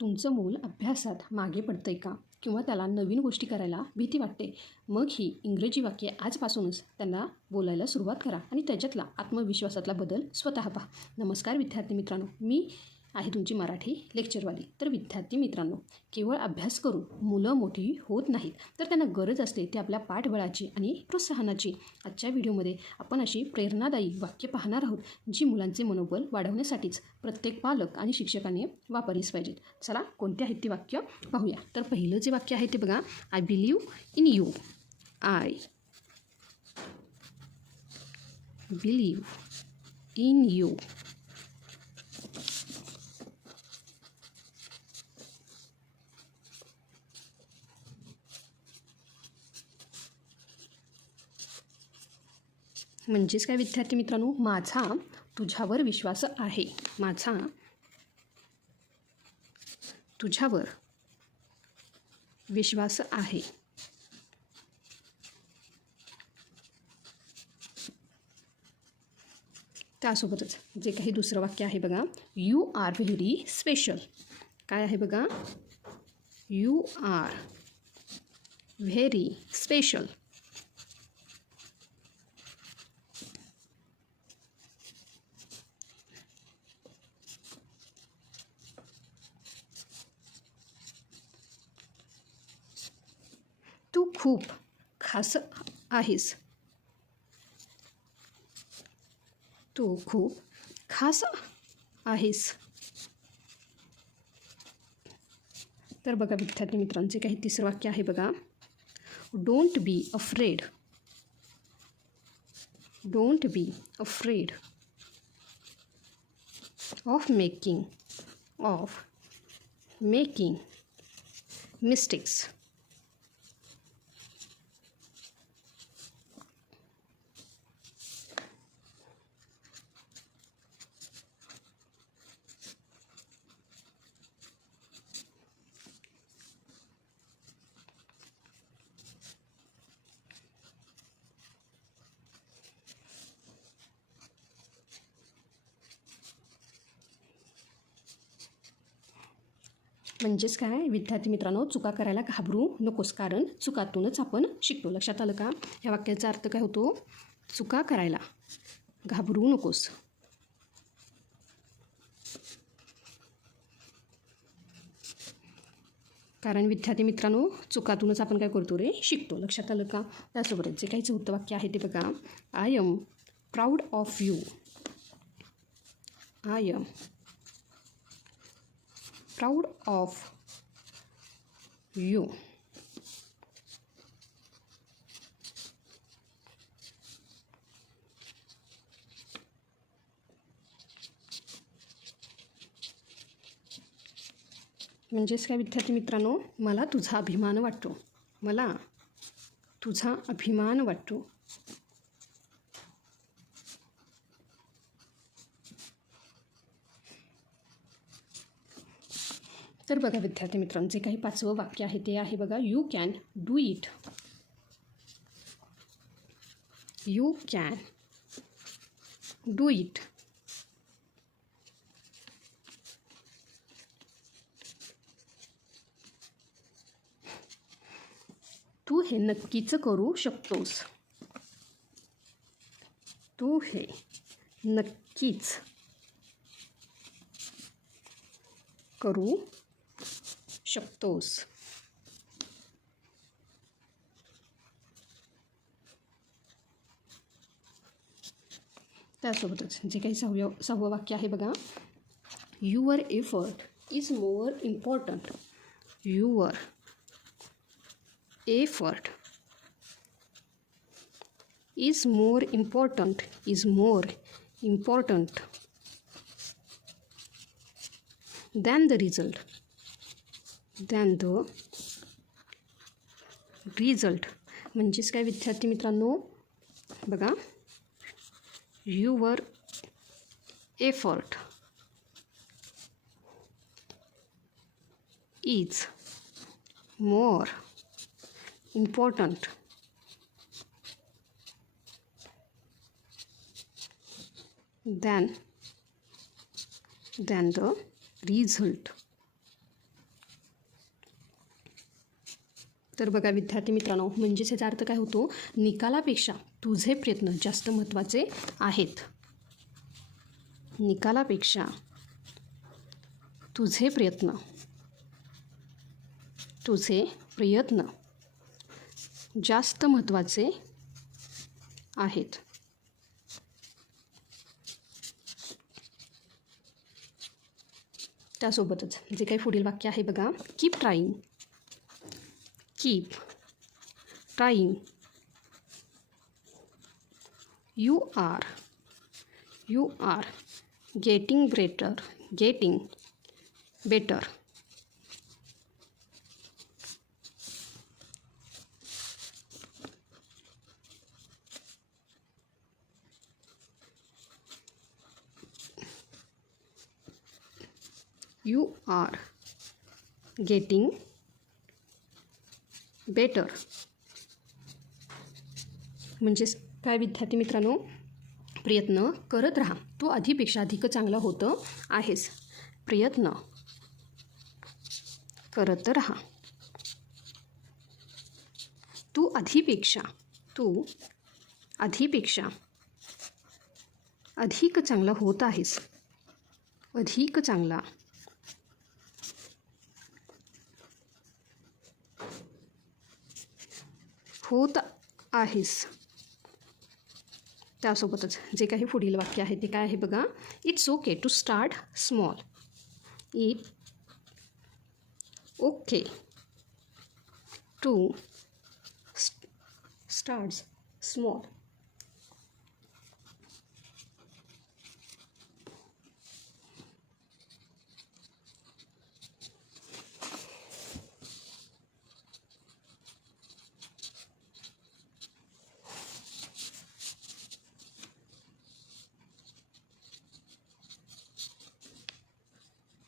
तुमचं मूल अभ्यासात मागे पडतंय का? किंवा त्याला नवीन गोष्टी करायला भीती वाटते? मग ही इंग्रजी वाक्ये आजपासूनच त्यांना बोलायला सुरुवात करा आणि त्याच्यातला आत्मविश्वासातला बदल स्वतः पहा. नमस्कार विद्यार्थी मित्रांनो, मी आहे तुमची मराठी लेक्चरवाली. तर विद्यार्थी मित्रांनो, केवळ अभ्यास करून मुलं मोठी होत नाहीत, तर त्यांना गरज असते ती आपल्या पाठबळाची आणि प्रोत्साहनाची. आजच्या व्हिडिओमध्ये आपण अशी प्रेरणादायी वाक्य पाहणार आहोत, जी मुलांचे मनोबल वाढवण्यासाठीच प्रत्येक पालक आणि शिक्षकाने वापरलीच पाहिजेत. चला, कोणते आहेत ती वाक्य पाहूया. तर पहिलं जे वाक्य आहे ते बघा, I believe in you. I believe in you. म्हणजेच काय विद्यार्थी मित्रांनो, माझा तुझ्यावर विश्वास आहे. माझा तुझ्यावर विश्वास आहे. त्यासोबतच जे काही दुसरं वाक्य आहे बघा, यू आर व्हेरी स्पेशल. काय आहे बघा, यू आर व्हेरी स्पेशल. तू खूप खास आहेस. तू खूप खास आहेस. तर बघा विद्यार्थी मित्रांचे काही तिसरं वाक्य आहे बघा, don't be afraid. Don't be afraid of making mistakes. म्हणजेच काय विद्यार्थी मित्रांनो, चुका करायला घाबरू नकोस, कारण चुकातूनच आपण शिकतो. लक्षात आलं का? या वाक्याचा अर्थ काय होतो? चुका करायला घाबरू नकोस, कारण विद्यार्थी मित्रांनो, चुकातूनच आपण काय करतो रे? शिकतो. लक्षात आलं का? त्यासोबतच जे काही चौथं वाक्य आहे ते बघा, I am proud of you. I am proud of you. म्हणजेच काय विद्यार्थी मित्रांनो, मला तुझा अभिमान वाटतो. मला तुझा अभिमान वाटतो. तर बघा विद्यार्थी मित्रांनो, जे काही पाचवं वाक्य आहे ते आहे बघा, you can do it. You can do it. तू हे नक्कीच करू शकतोस. तू हे नक्कीच करू शकतोस. त्यासोबतच जे काही सहावं वाक्य आहे बघा, your effort is more important. Your effort is more important. Is more important than the result. than the result. म्हणजेच काय विद्यार्थी मित्रांनो, बघा, your effort is more important than the result. तर बघा विद्यार्थी मित्रांनो, म्हणजेच याचा अर्थ काय होतो, निकालापेक्षा तुझे प्रयत्न जास्त महत्त्वाचे आहेत. निकालापेक्षा तुझे प्रयत्न जास्त महत्त्वाचे आहेत. त्यासोबतच जे काही पुढील वाक्य आहे बघा, keep trying. You are getting better. You are getting better. म्हणजेच काय विद्यार्थी मित्रांनो, प्रयत्न करत राहा, तू आधीपेक्षा अधिक चांगला होत आहेस. प्रयत्न करत राहा, तू आधीपेक्षा अधिक चांगला होत आहेस. अधिक चांगला होत आहेस. त्यासोबतच जे काही पुढील वाक्य आहे ते काय आहे बघा, it's okay to start small. It okay to start small.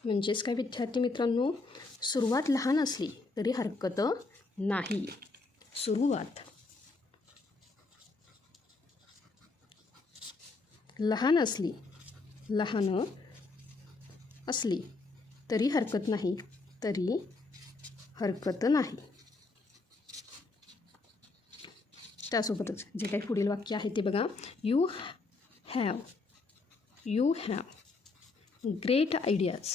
म्हणजेच काय विद्यार्थी मित्रांनो, सुरुवात लहान असली तरी हरकत नाही. सुरुवात लहान असली तरी हरकत नाही. त्यासोबतच जे काही पुढील वाक्य आहे ते बघा, you have great ideas.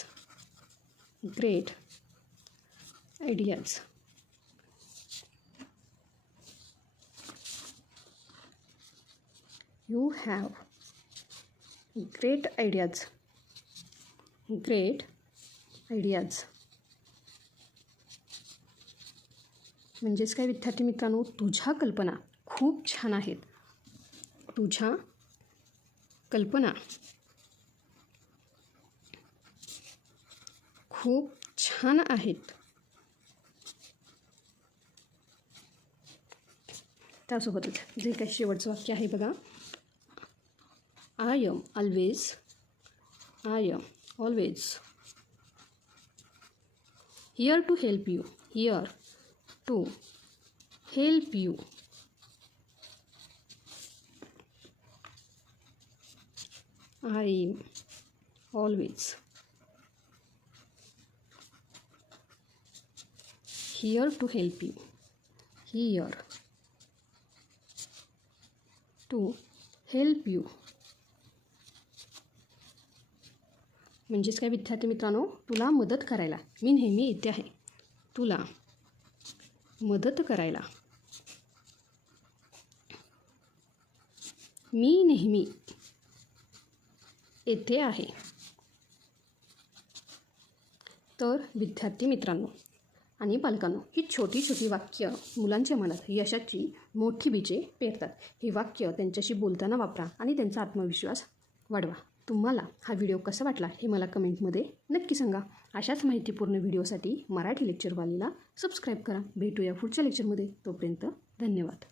You have great ideas. म्हणजेच काय विद्यार्थी मित्रांनो, तुझ्या कल्पना खूप छान आहेत. तुझ्या कल्पना खूप छान आहेत. त्यासोबतच जे काही शेवटचं वाक्य आहे बघा, I am always here to help you. I am always here to help you. म्हणजेच काय विद्यार्थी मित्रांनो, तुला मदत करायला मी नेहमी येते आहे. तुला मदत करायला मी नेहमी येते आहे. तर विद्यार्थी मित्रांनो आणि पालकांनो, ही छोटी छोटी वाक्य मुलांच्या मनात यशाची मोठी बीजे पेरतात. ही वाक्य त्यांच्याशी बोलताना वापरा आणि त्यांचा आत्मविश्वास वाढवा. तुम्हाला हा व्हिडिओ कसा वाटला हे मला कमेंटमध्ये नक्की सांगा. अशाच माहितीपूर्ण व्हिडिओसाठी मराठी लेक्चरवालीला सबस्क्राईब करा. भेटूया पुढच्या लेक्चरमध्ये. तोपर्यंत धन्यवाद.